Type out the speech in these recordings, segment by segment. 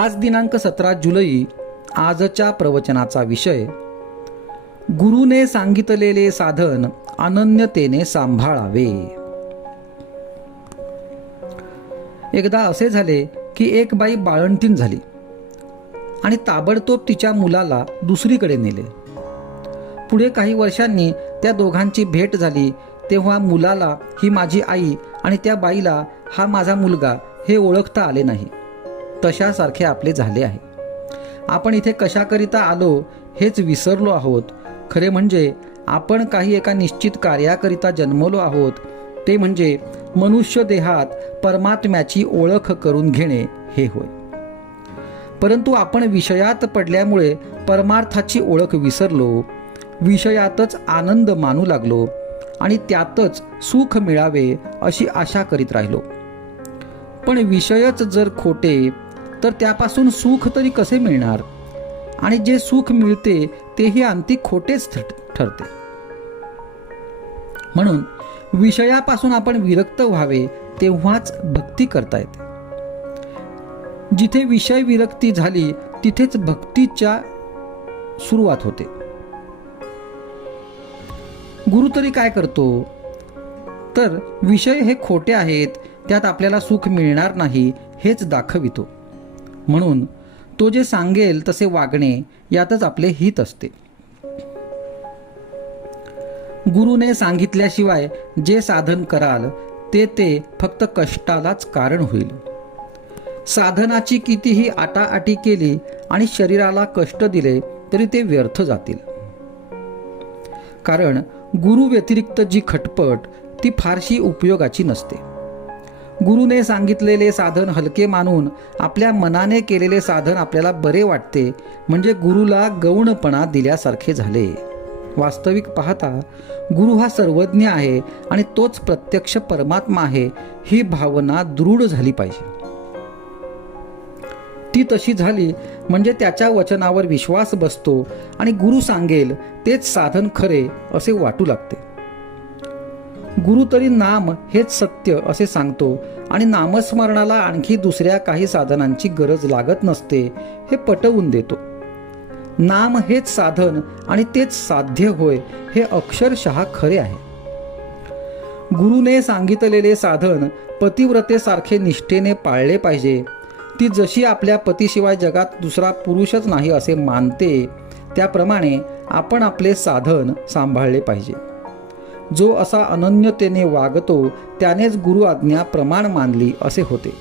आज दिनांक 17 जुलै. आजच्या प्रवचनाचा विषय, गुरुने सांगितलेले साधन अनन्यतेने सांभाळावे. एकदा असे झाले की एक बाई बाळंतीण झाली आणि ताबडतोब तिच्या मुलाला दुसरीकडे नेले. पुढे काही वर्षांनी त्या दोघांची भेट झाली, तेव्हा मुलाला ही माझी आई आणि त्या बाईला हा माझा मुलगा हे ओळखता आले नाही. तशासारखे आपले झाले आहे. आपण इथे कशाकरिता आलो हेच विसरलो आहोत. खरे म्हणजे आपण काही एका निश्चित कार्याकरिता जन्मलो आहोत, ते म्हणजे मनुष्य देहात परमात्म्याची ओळख करून घेणे हे होय. परंतु आपण विषयात पडल्यामुळे परमार्थाची ओळख विसरलो, विषयातच आनंद मानू लागलो आणि त्यातच सुख मिळावे अशी आशा करीत राहिलो. पण विषयच जर खोटे तर त्यापासून सुख तरी कसे मिळणार, आणि जे सुख मिळते तेही अंती खोटेच ठरते. म्हणून विषयापासून आपण विरक्त व्हावे, तेव्हाच भक्ती करता येते. जिथे विषय विरक्ती झाली तिथेच भक्तीच्या सुरुवात होते. गुरु तरी काय करतो, तर विषय हे खोटे आहेत, त्यात आपल्याला सुख मिळणार नाही हेच दाखवितो. म्हणून तो जे सांगेल तसे वागणे यातच आपले हित असते. गुरुने सांगितल्याशिवाय जे साधन कराल ते फक्त कष्टालाच कारण होईल. साधनाची कितीही आटाआटी केली आणि शरीराला कष्ट दिले तरी ते व्यर्थ जातील. कारण गुरु व्यतिरिक्त जी खटपट ती फारशी उपयोगाची नसते. गुरुने सांगितलेले साधन हलके मानून आपल्या मनाने केलेले साधन आपल्याला बरे वाटते, म्हणजे गुरुला गौणपणा दिल्यासारखे झाले. वास्तविक पाहता गुरु हा सर्वज्ञ आहे आणि तोच प्रत्यक्ष परमात्मा आहे, ही भावना दृढ झाली पाहिजे. ती तशी झाली म्हणजे त्याच्या वचनावर विश्वास बसतो आणि गुरु सांगेल तेच साधन खरे असे वाटू लागते. गुरु तरी नाम हेच सत्य असे सांगतो आणि नामस्मरणाला आणखी दुसऱ्या काही साधनांची गरज लागत नसते हे पटवून देतो. नाम हेच साधन आणि तेच साध्य होय हे अक्षरशः खरे आहे. गुरुने सांगितलेले साधन पतिव्रतेसारखे निष्ठेने पाळले पाहिजे. ती जशी आपल्या पतीशिवाय जगात दुसरा पुरुषच नाही असे मानते, त्याप्रमाणे आपण आपले साधन सांभाळले पाहिजे. जो असा अनन्यतेने वागतो त्यानेच गुरु आज्ञा प्रमाण मानली असे होते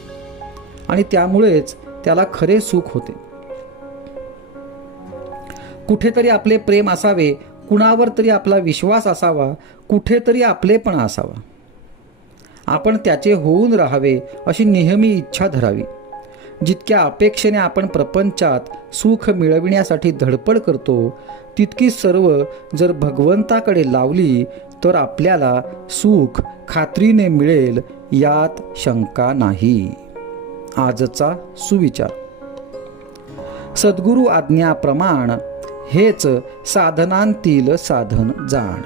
आणि त्यामुळेच त्याला खरे सुख होते. कुठेतरी आपले प्रेम असावे, कुणावर तरी आपला विश्वास असावा, कुठेतरी आपलेपणा असावा. आपण त्याचे होऊन राहावे अशी नेहमी इच्छा धरावी. जितक्या अपेक्षेने आपण प्रपंचात सुख मिळविण्यासाठी धडपड करतो, तितकी सर्व जर भगवंताकडे लावली तर आपल्याला सुख खात्रीने मिळेल, यात शंका नाही. आजचा सुविचार, सद्गुरु आज्ञा प्रमाण हेच साधनांतील साधन जाण.